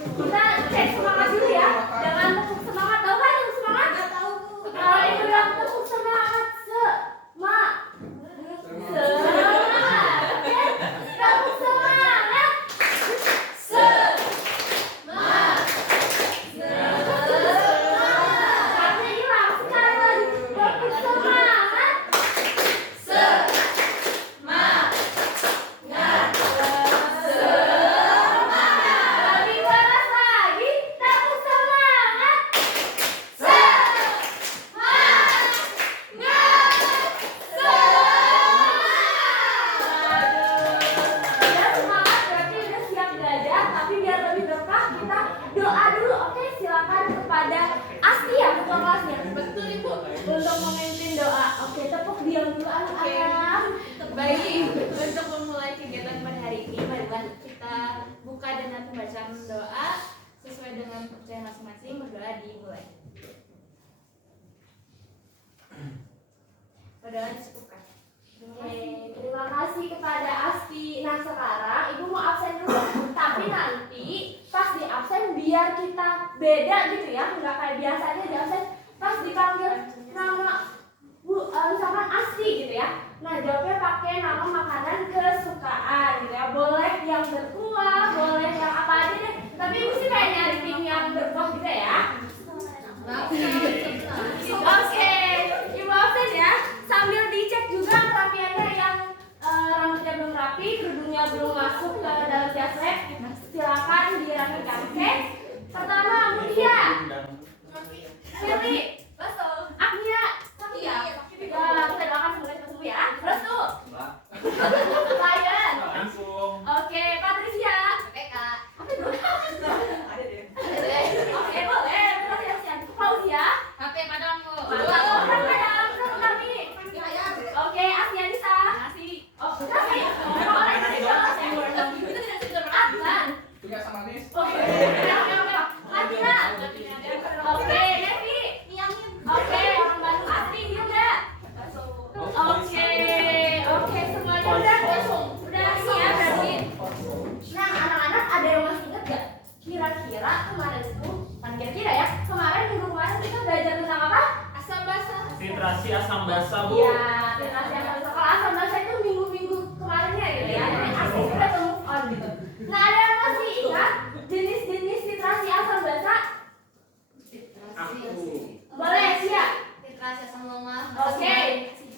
Kita cek semangat dulu ya. Jangan tepuk semangat. Tahu kan tepuk semangat? Nggak tahu. Kalau ibu bilang tepuk semangat, semangat. Tepuk semangat. Semangat. Karena hilang. Sekarang lagi tepuk semangat. Semangat. Lebih keras lagi. Tepuk semangat. Udah semangat berarti udah siap belajar, tapi biar lebih berkah kita doa dulu. Oke, silakan kepada Asti ya, ketua kelasnya. Betul Ibu. Untuk memimpin doa. Oke, tepuk diam dulu anak-anak. Baik, untuk memulai kegiatan pada hari ini, marilah kita buka dengan pembacaan doa sesuai dengan kepercayaan masing-masing. Berdoa dimulai. Berdoa disebutkan. Oke, terima kasih kepada Asti. Nah sekarang Ibu mau absen dulu, tapi nanti pas di absen biar kita beda gitu ya, nggak kayak biasanya di absen pas dipanggil nama misalkan Asti gitu ya. Nah jawabnya pakai nama makanan kesukaan gitu ya. Boleh yang berkuah, boleh yang apa aja deh. Tapi Ibu sih kayak nyari tim yang berkuah gitu ya. Oke, Ibu absen ya. Sambil dicek juga kerapiannya yang rambutnya belum rapi, kerudungnya belum masuk ke dalam jas lab. Silakan dirapikan. Oke. Pertama, Mutia, Fili, Agnia, ya, kita doakan semoga cepat sembuh ya. Terus tuh, Lion. Oke, Patricia. PK. Oke, boleh. Terus ya, Fauzia. HP padangku. Mantap, kan Padang, terus kami. Oke, Asianisa. Oh, nasi. Boleh nasi dong. Adnan. Oke. Latina. Oke, Devi. Oke, orang Bandung asli juga. Oke, semuanya udah siap berarti. Nah, anak-anak ada yang masih ingat gak? Kira-kira kemarin itu, kan kira-kira ya, minggu kemarin kita belajar tentang apa? Asam basa. Titrasi asam basa, Bu. Iya, titrasi asam basa. Kalau asam basa itu minggu kemarinnya gitu ya. Jadi asam kita move on gitu. Nah, ada yang masih ingat jenis-jenis titrasi asam basa? Aku. Boleh, siap. Titrasi asam lemah.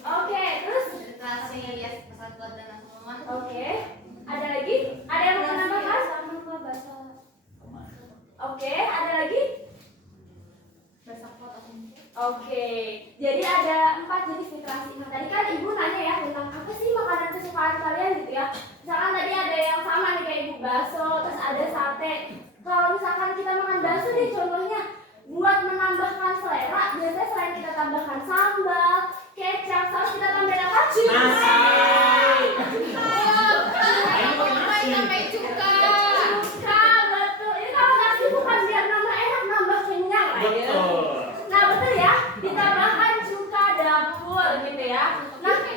Oke, terus? Titrasi asam kuat dan asam lemah. Oke, ada lagi? Ada yang mau menambahkan? Oke, ada lagi? Oke, jadi ada 4 jenis titrasi. Nah tadi kan Ibu nanya ya tentang apa sih makanan kesukaan kalian gitu ya. Misalkan tadi ada yang sama nih kayak Ibu, bakso, terus ada sate. Kalau misalkan kita makan bakso nih contohnya, buat menambahkan selera, biasanya selain kita tambahkan sambal, kecap, saus, kita tambahin apa? Nasi. Namanya cuka. Cuka, betul. Ini kalau nasi bukan biar nambah enak, nambah kenyang lah ya. Betul. Nah betul ya, ditambahkan cuka dapur gitu ya. Nah, oke.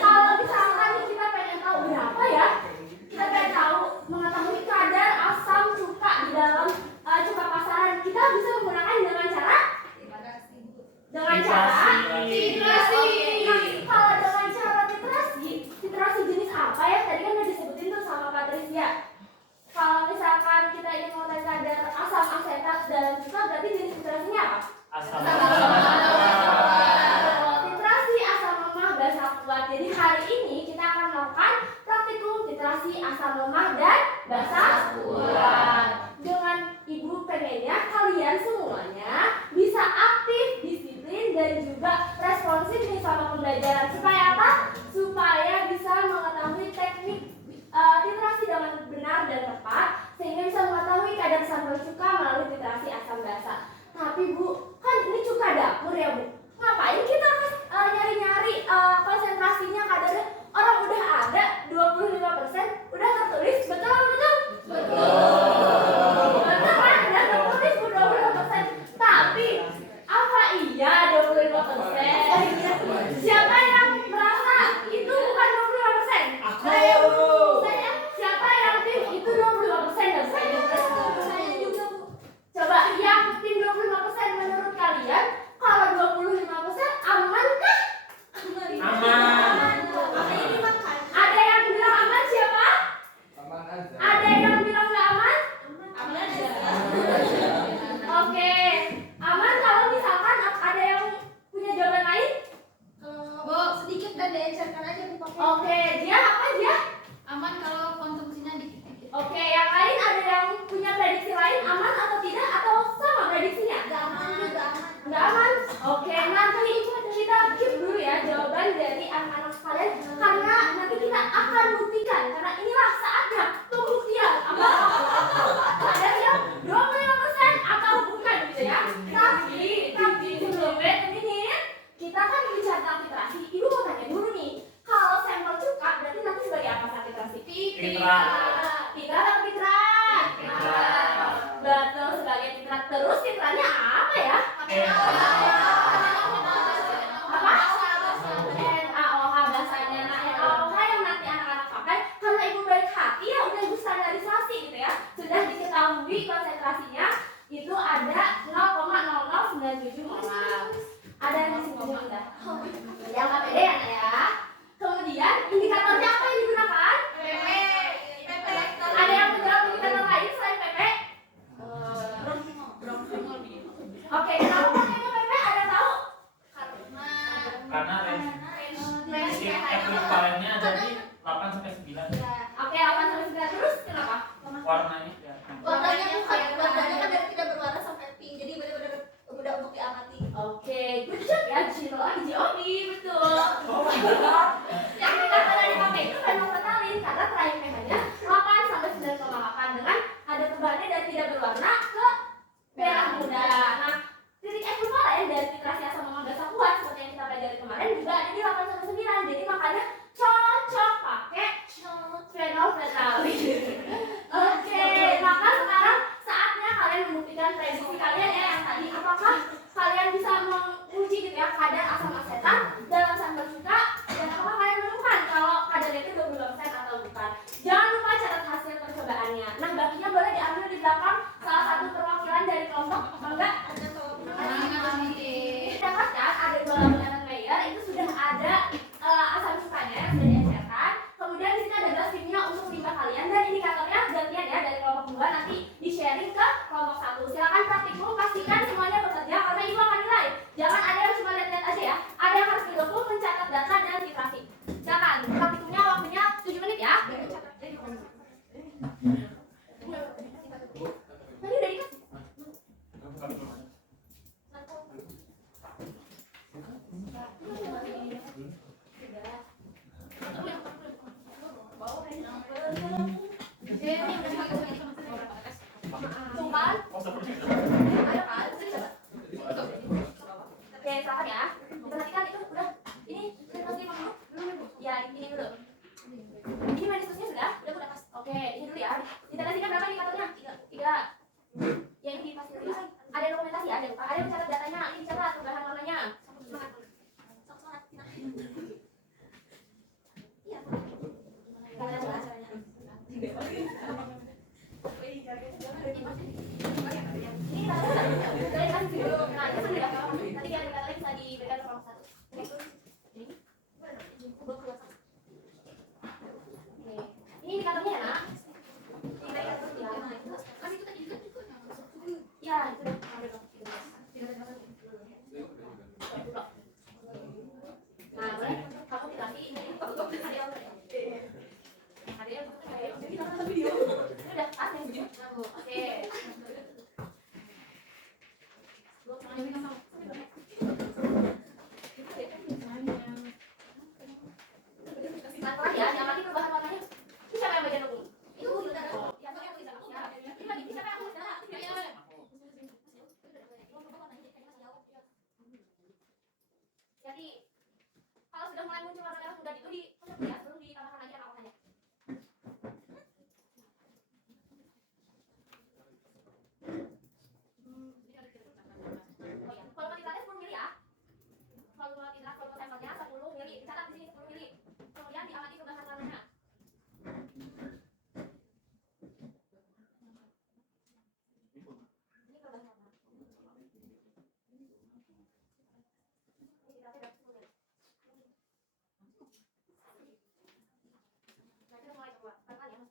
Kalau misalkan nih kita pengen tahu berapa ya, kita pengen tahu mengetahui kadar asam cuka di dalam cuka pasaran, kita bisa menggunakan dengan cara titrasi. Nah, kalau dengan cara titrasi jenis apa ya? Tadi kan udah disebutin tuh sama Patricia. Kalau misalkan kita ingin mengetahui kadar asam asetat dalam cuka, berarti jenis titrasinya apa? Asam Titrasi asam lemah basa kuat. Jadi hari ini kita akan melakukan praktikum titrasi asam lemah dan basa kuat. Dengan Ibu pengennya kalian semuanya bisa aktif, disiplin, dan juga responsif nih sama pembelajaran. Supaya apa? Supaya bisa mengetahui teknik titrasi dengan benar dan tepat, sehingga bisa mengetahui kadar sambal cuka melalui titrasi asam basa. Tapi Bu, kan ini cuka dapur ya Bu. Ngapain kita nyari-nyari konsentrasinya kadarnya? Orang udah ada 25%, udah tertulis, betul? Betul. Terus citranya apa ya? Apa? NaOH bahasanya. Nah, NaOH yang nanti anak-anak pakai, karena ibu baik hati ya udah ibu standarisasi gitu ya. Sudah diketahui konsentrasinya itu ada 0,0097 molar. Ada yang di sini udah. Yang nggak pede ya, Nak, ya. Kemudian indikatornya apa yang digunakan? Ada yang menjawab indikator lain selain PP? Oke, kenapa pakainya PP? Ada yang tahu? Karena range equivalennya ada di 8 sampai 9. Oke, 8 sampai 9 terus kenapa? Warnanya kelihatan. Warnanya kan dari tidak berwarna sampai pink, jadi benar-benar mudah untuk diamati. Oke, good job ya, Cino lagi GOB, betul. Yang indikator yang dipakai itu fenometalin karena terakhir pH-nya 8 sampai 9,8 dengan ada perubahannya dari tidak berwarna ke merah muda. Nah, titik ekvivalen dari titrasi asam lemak gas akuat seperti yang kita pelajari kemarin juga ada di 8 sampai 9. Jadi makanya cocok pakai fenometalin. Oke, maka sekarang saatnya kalian membuktikan prediksi kalian ya yang tadi. Apakah kalian bisa menguji gitu ya kadar asam asetat dalam sampel kita dan apakah kalian menemukan kalau kadarnya itu 20% atau bukan? Jangan lupa catat hasil percobaannya. Nah, baginya boleh diambil di belakang salah satu perwakilan dari kelompok, enggak? Dapatkan ada 2 laporan Mayer itu sudah ada asam sukanya yang sudah diecerkan. Kemudian di sini ada gas kimia untuk limbah kalian dan indikatornya gantian ya dari kelompok 2 nanti di-sharing ke kelompok 1. Silakan praktikum, pastikan semuanya bekerja karena ibu akan nilai. Jangan ada yang cuma lihat-lihat aja ya. Ada yang harus didukung mencatat data dan titrasi. Silakan, praktikumnya waktunya 7 menit ya. Tadi udah dikasih. Sumpah. Ayo kan, oke, silakan ya. Perhatikan itu udah. Ini presentasi dulu. Ya, ini dulu. Ini medisnya sudah udah pas. Oke, ini dulu ya. Ditandasikan berapa indikatornya? 3. Yang ini pasti ada dokumentasi, ada lupa. Ada yang mencatat datanya, ini dicatat perubahan warnanya. Ini indikatornya ya, Nak? Ya, itu deh. Nah, boleh kamu dikasih ini. Ada yang udah pas yang oke. Pelan-pelan ya, jangan lagi perubahan warnanya. Ini siapa yang bagian dukung? Itu ya, ini lagi siapa yang tulis data? Jadi kalau sudah mulai muncul warna merah muda itu di ya, belum ditambahkan lagi apa-apanya. Volume titratnya 10 mili ya. Volume titrat volume sampelnya 10 mili. Dicatat di sini 10 mili. Kemudian diamati perubahan warnanya. Ini perubahan warna. Titratnya berapa 10 mili. Nah, itu mulai keluar. Pelan-pelan ya, Mas.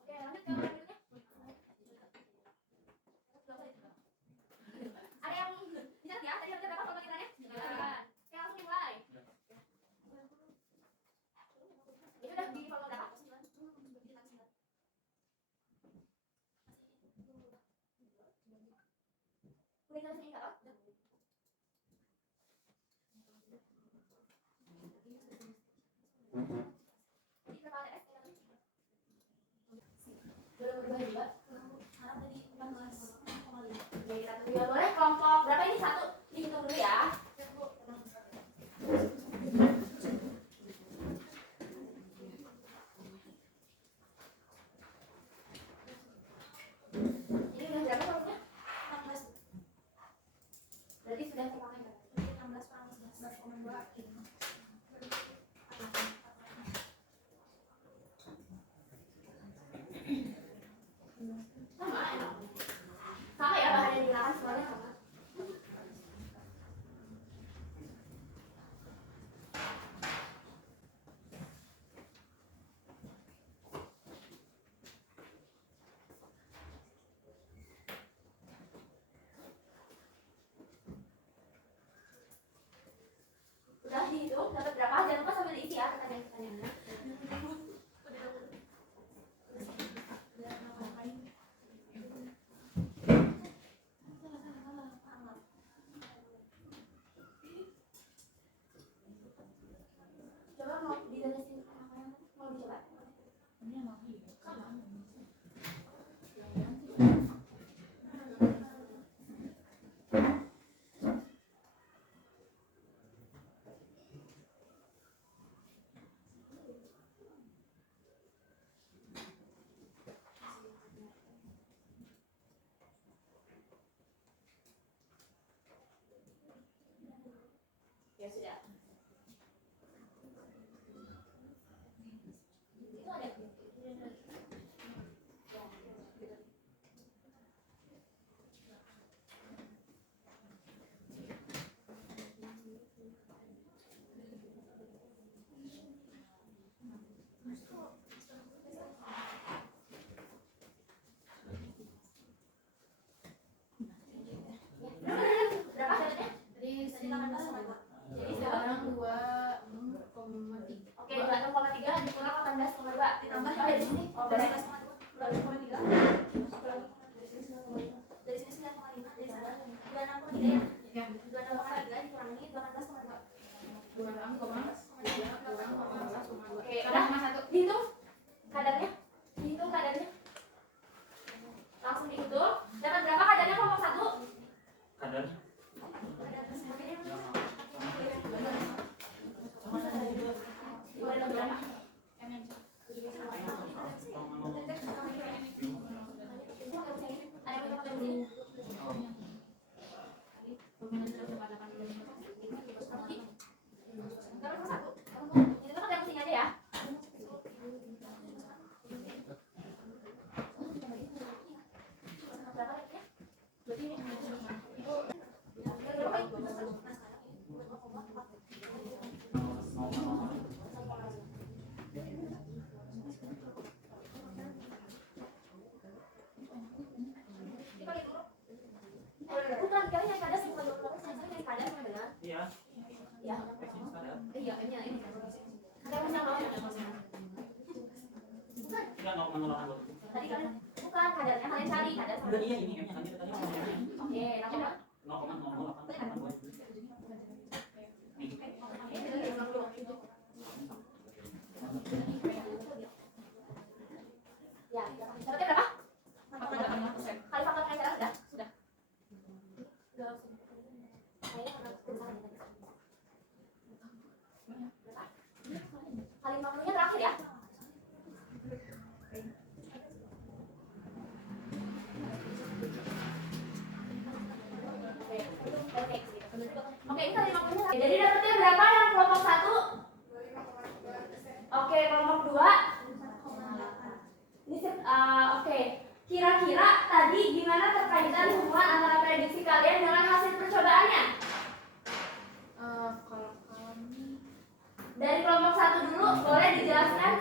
Oke, lanjut ke berikutnya. Ada yang dicatat ya? Tadi berapa volume titratnya? 9. Oke, langsung dimulai. Ini udah di volume berapa? Udah jelasin indikator? Jadi berapa TS? Berubah juga. Sekarang tadi 14,5. Oke, kita tunggu ya. Boleh kelompok berapa ini? 1 dihitung dulu ya. Sama ya bahan yang digunakan semuanya sama. Udah dihitung dapat berapa? Jangan lupa sambil diisi ya pertanyaan-pertanyaannya. Coba mau ditulisin mau dicoba. Ya sudah. Itu ada. Berapa dapatnya? Tadi Tadi 18 sama 2. Jadi sekarang sekarang 2,3. oke, 26,3 dikurang 18,2 ditambah dari sini. Oh, dari 12,3. Dari sini 9,5 dari sana 26,3 ya. Ya, 26,3 dikurangi 18,2. 26,3 Oke, udah. 1. Dihitung kadarnya. Dihitung kadarnya. Langsung dihitung. Dapat berapa kadarnya kelompok 1? Kadar Bukan, kalian yang kadar 1,28, saya yang kadar yang benar. iya Ya. Iya, ini. Ada yang bisa mau? Bukan. tidak mau menolak anggota. Tadi kalian bukan kadarnya kalian cari kadar sama. Udah iya ini M-nya kan tadi Oke, nama 0,008 ya, dapatnya berapa? Kali faktor pengajaran sudah? Sudah. Kayaknya karena kesalahan tadi. Berapa? Kali 50-nya terakhir ya? Oke, ini kali 50-nya. Jadi dapatnya berapa yang kelompok 1? Oke, kelompok 2. Ini oke. Kira-kira tadi gimana terkaitan hubungan antara prediksi kalian dengan hasil percobaannya? Kalau kami Dari kelompok 1 dulu, boleh dijelaskan?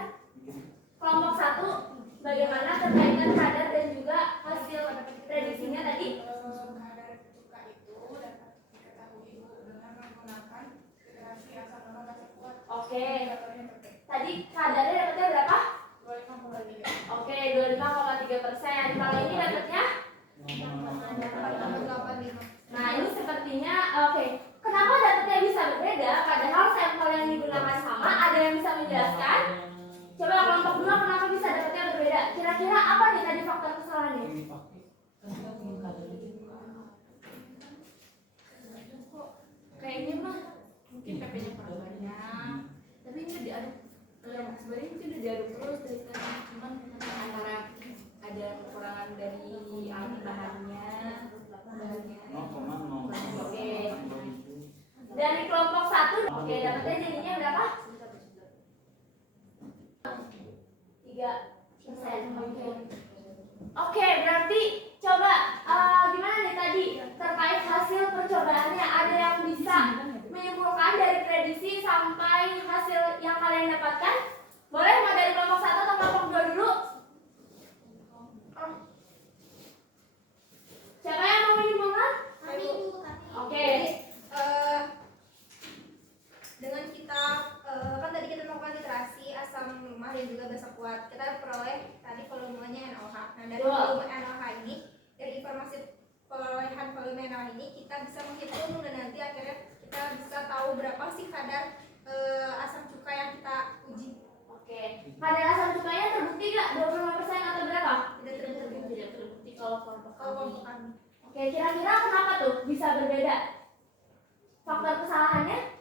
Kelompok 1 bagaimana terkaitan kadar dan juga hasil prediksinya tadi? Kadar cuka itu dapat diketahui dengan menggunakan iterasi asal nama baca kuat. Oke. Tadi kadarnya dapatnya berapa? 25,3. Oke, 25,3%. Kalau ini dapatnya? 85. Nah, ini sepertinya oke. Kenapa dapatnya bisa berbeda? Padahal sampel yang digunakan sama. Ada yang bisa menjelaskan? Coba kelompok 2 kenapa bisa dapatnya berbeda? Kira-kira apa nih tadi faktor kesalahannya? Kayaknya mah mungkin PP-nya kurang banyak. Tapi ini diaduk. Sebenarnya itu udah diaduk terus dari tadi. Cuman antara ada kekurangan dari bahannya. Oke. Dari kelompok 1 1. Oke, dapatnya jadinya berapa? 3%. Oke, berarti coba gimana nih tadi terkait hasil percobaannya, ada yang bisa menyimpulkan dari prediksi sampai hasil yang kalian dapatkan? Boleh mau dari kelompok 1 atau kelompok 2 dulu? Siapa yang mau menyimpulkan? Oke. Dengan kita kan tadi kita melakukan literasi asam lemah dan juga basa kuat, kita peroleh tadi volumenya NaOH. Nah, dari volume NaOH ini, dari informasi perolehan volume NaOH ini kita bisa menghitung dan nanti akhirnya kita bisa tahu berapa sih kadar asam cuka yang kita uji. Oke. Kadar asam cukanya terbukti nggak? 25% atau berapa? Tidak terbukti. Tidak terbukti kalau kelompok Kalau kami Oke, kira-kira kenapa tuh bisa berbeda? Faktor kesalahannya?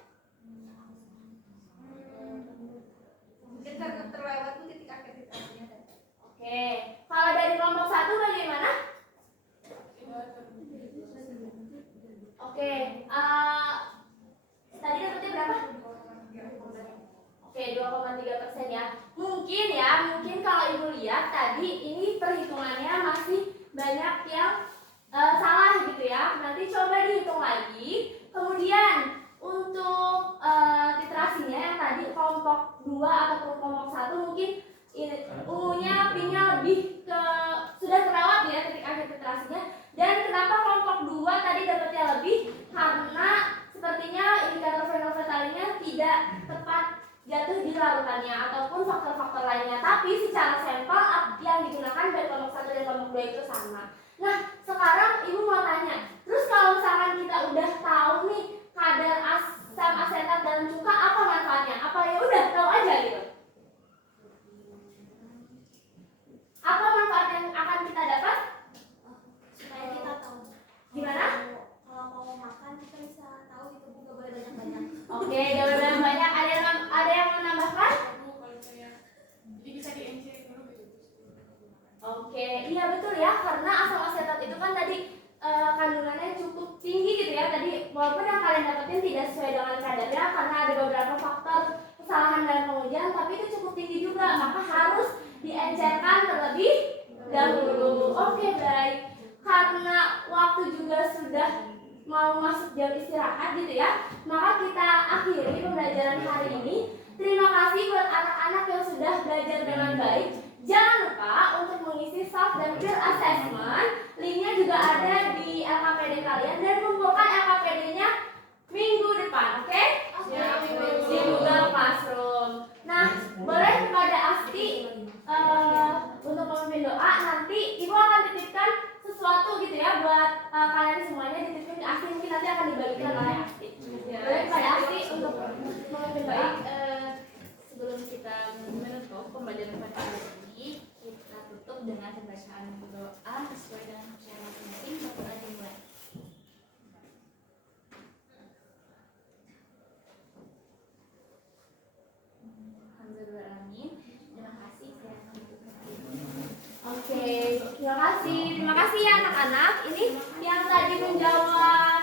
mungkin karena terlewat tuh titik akhir literasinya tadi. Oke. Kalau dari kelompok 1 bagaimana? Oke. Tadi dapetnya berapa? Oke, 2,3% ya. Mungkin kalau Ibu lihat tadi ini perhitungannya masih banyak yang salah gitu ya. Nanti coba dihitung lagi. Kemudian untuk literasinya yang tadi kelompok 2 ataupun kelompok 1 mungkin ungunya pinnya lebih ke sudah terlewat ya titik akhir literasinya. Dan kenapa kelompok 2 tadi dapatnya lebih? Karena sepertinya indikator fenolfetalinnya tidak tepat jatuh di larutannya ataupun faktor-faktor lainnya. Tapi secara sampel yang digunakan baik kelompok 1 dan kelompok 2 itu sama. Nah, sekarang Ibu mau tanya, terus kalau misalkan kita udah tahu nih kadar asam asetat dalam cuka, apa manfaatnya? Apa ya udah tahu aja gitu? Apa manfaat yang akan kita dapat? Supaya kita tahu. Gimana? Kalau mau makan kita bisa tahu itu bukan boleh banyak-banyak. Oke, jangan banyak. Ada yang mau menambahkan? Kalau saya jadi bisa di-encer dulu gitu. Oke, iya betul ya, karena asam asetat itu kan tadi kandungannya cukup tinggi gitu ya. Tadi walaupun yang kalian dapetin tidak sesuai dengan kadarnya karena ada beberapa faktor kesalahan dalam pengujian, tapi itu cukup tinggi juga, maka harus diencerkan terlebih dahulu. Oke, baik. Karena waktu juga sudah mau masuk jam istirahat gitu ya, maka kita akhiri pembelajaran hari ini. Terima kasih buat anak-anak yang sudah belajar dengan baik. Jangan lupa untuk mengisi soft dan peer assessment. Linknya juga ada di LKPD kalian dan kumpulkan LKPD-nya minggu depan, oke? Di Google Classroom. Nah, boleh kepada Asti untuk memimpin doa. Nanti Ibu akan titipkan sesuatu gitu ya buat kalian semuanya, dititipin ke Asti, mungkin nanti akan dibagikan oleh Asti. Boleh kepada Asti untuk memimpin doa. Sebelum kita menutup pembelajaran pada hari ini, kita tutup dengan pembacaan doa sesuai dengan kepercayaan masing-masing. Kita dimulai. Alhamdulillahirrahmanirrahim. Terima kasih Oke, terima kasih. Terima kasih ya anak-anak. Ini yang tadi menjawab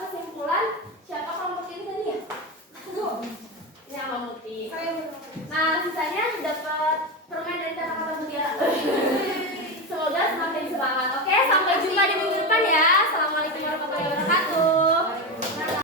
kesimpulan siapa kelompok ini tadi ya? Yang Mbak Muti. Nah, sisanya dapat